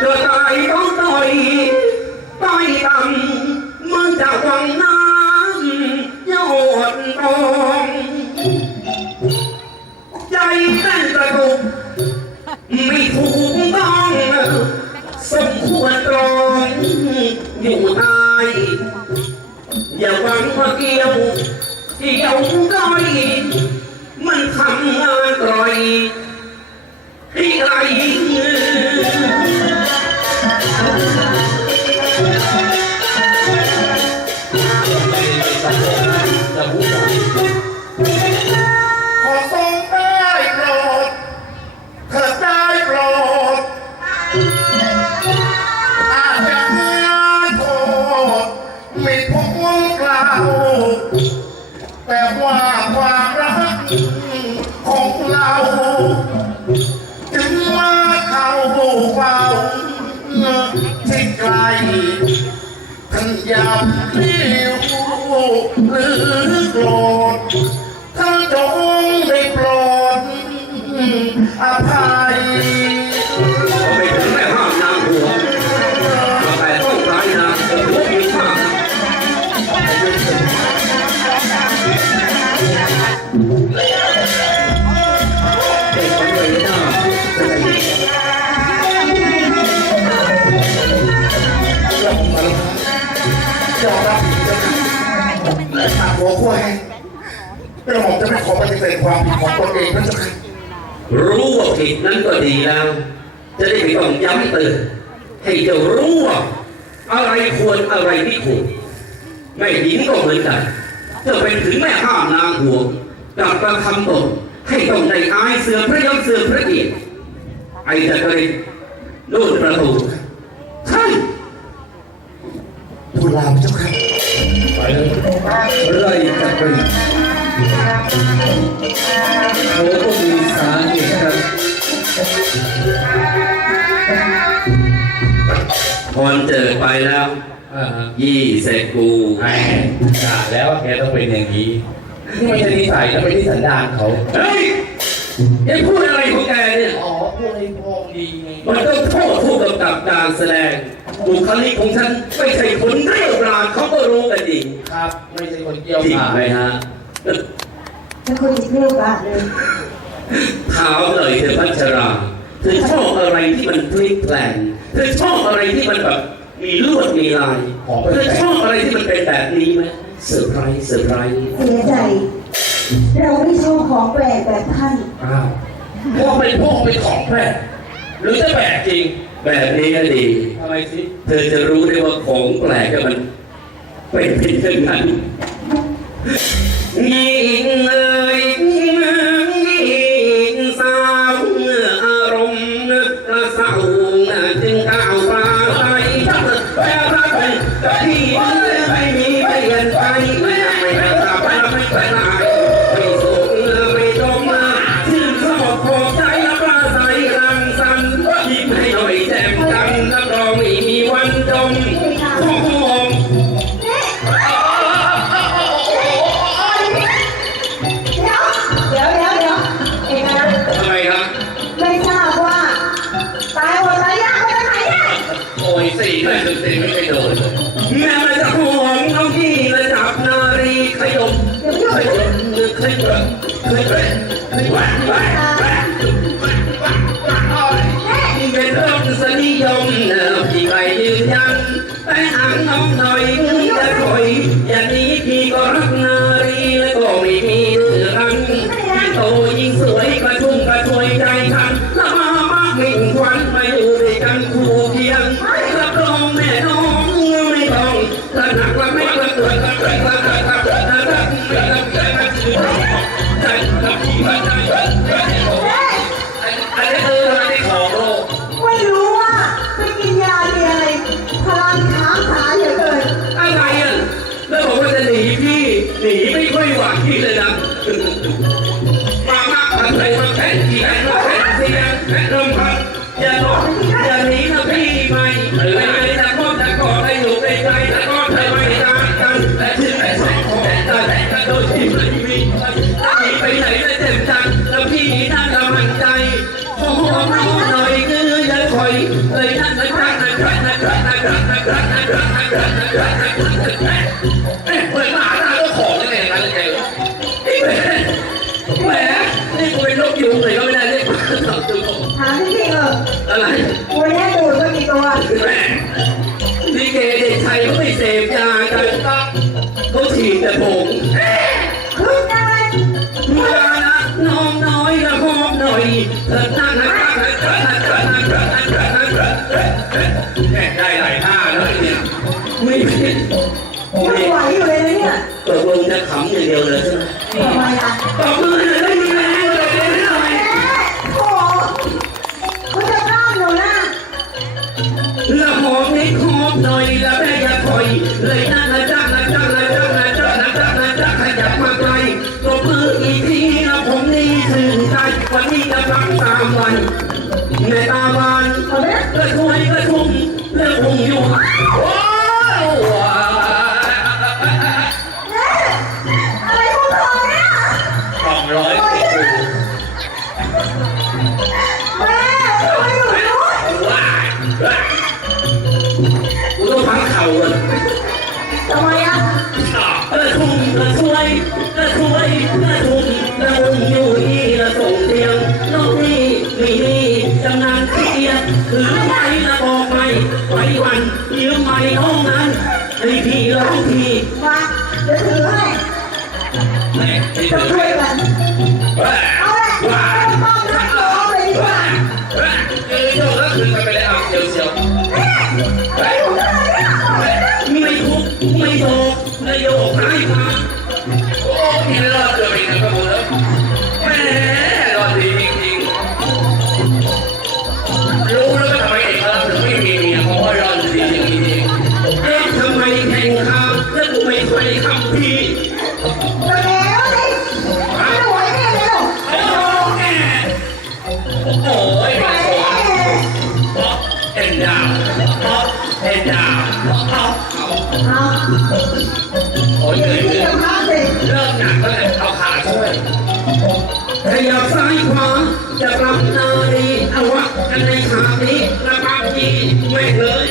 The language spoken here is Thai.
เกิดตายต้องต่อยต่อยต่ำมันจะวังน้ำยอดทองใจเต้นกระตุกไม่ถูกต้องสมควรตรองอยู่ตายอย่าหวังว่าเกี่ยวเกี่ยวก้อย ที่ไกลทั้งยามเลี้ยวหรือโกรธทั้งจงได้โปรดอภัย และหากหัวควายกระหม่อมจะไม่ขอปฏิเสธความผิดของตนเองนะเจ้าค่ะรู้ว่าผิดนั้นก็ดีแล้ว จะได้ไม่ต้องย้ำเตือนให้เจ้ารู้ว่าอะไรควรอะไรไม่ควรแม่หญิงก็เหมือนกันเจะเป็นถึงแม่ห้ามนางห่วกลับประคำตนให้ต้องได้อายเสือพระยศเสือพระเกียรติไอ้ตะกรินู่นประตูใช่ทูลลาพระเจ้าค่ะ ไล่ตะกริเขาก็มีสาเหตุครับพรเจอไปแล้วอ่าฮะยี่เสกกูแหมกะแล้วว่าแกต้องเป็นอย่างนี้นี่ไม่ใช่นิสัยนะเป็นนิสันดานเขาเฮ้ยยังพูดอะไรของแกเนี่ยอ๋อพวกนี้พวกดีไงมันต้องโทษผู้กำกับการแสดงบุคลิกของฉันไม่ใช่คนเรียวรานเขา ก็รู้กันดีครับไม่ใช่คนเกี่ยวจริงกาดไหมฮะเป็นคนที่มีโอกาสเลยถามเลยเธอพัชราเธอชอบอะไรที่มันพลิกแปลงเธอชอบอะไรที่มันแบบมีลวดมีลายเธอชอบอะไรที่มันเป็นแบบนี้ไหมเซอร์ไพรส์เซอร์ไพรส์เสียใจ เราไม่ชอบของแปลกแบบท่านอ้าวพวกเป็นพวกเป็นของแปลกหรือจะแปลกจริง แบบนี้ก็ดีทำไมสิเธอจะรู้ได้ว่าของแปลกกับมัน เป็นเช่นนั้นยิงเอ่ยยิงสาวอารมณ์กระเซาจึงก้าวปลาไหลแต่รักกับพี่ไม่มีเปลี่ยนไป สี่ไไม่รู้ว่าไปกินยาเรียอะไรพลังค้างขาเหลือเกินอะไรอะแล้วบอกว่าจะหนีพี่ หนีไม่ค่อยไหวพี่เลยนะ เหมือนหมาหน้าเจ้าของยังไงกันเลยแหมนี่กูเป็นนกยุงเลยก็ไม่ได้เรียกหมาสองตัวถามจริงๆเอออะไรวันนี้ดูดไปกี่ตัวแหมดีเกเด็กไทยเขาไม่เสพยากันเขาฉีดแต่ผงขึ้นได้มาละน้องน้อยละหอมหน่อยเถิดนั่งนำอย่างเดียวเลยใช่ไหมตบมือเลยได้ยังไงเลยได้หน่อยแม่โอ้คุณจะกล้ามหนูนะละหอมนิดหอมหน่อยละแม่อย่าคอย เลยนั่งนะจ้านะจ้านะจ้านะจ้านะจ้านะจ้าขยับมาไกลตบมืออีกทีละผมนี่ถึงใจวันนี้จะพักสามวัน ร้อยสิบคูแม่ทำไมอยู่นู้นว้ายว้ายกูต้องพักเข่าเลยทำไมอะกระทุ่มกระทวยกระทวย แม่ โอ้ยเหนื่อยเหนื่อยเริ่มหนักแล้วแหละเอาขาช่วยขยับซ้ายขวาจะกลับนาดีอวะกันในขานี้ระบาดทีไม่เลย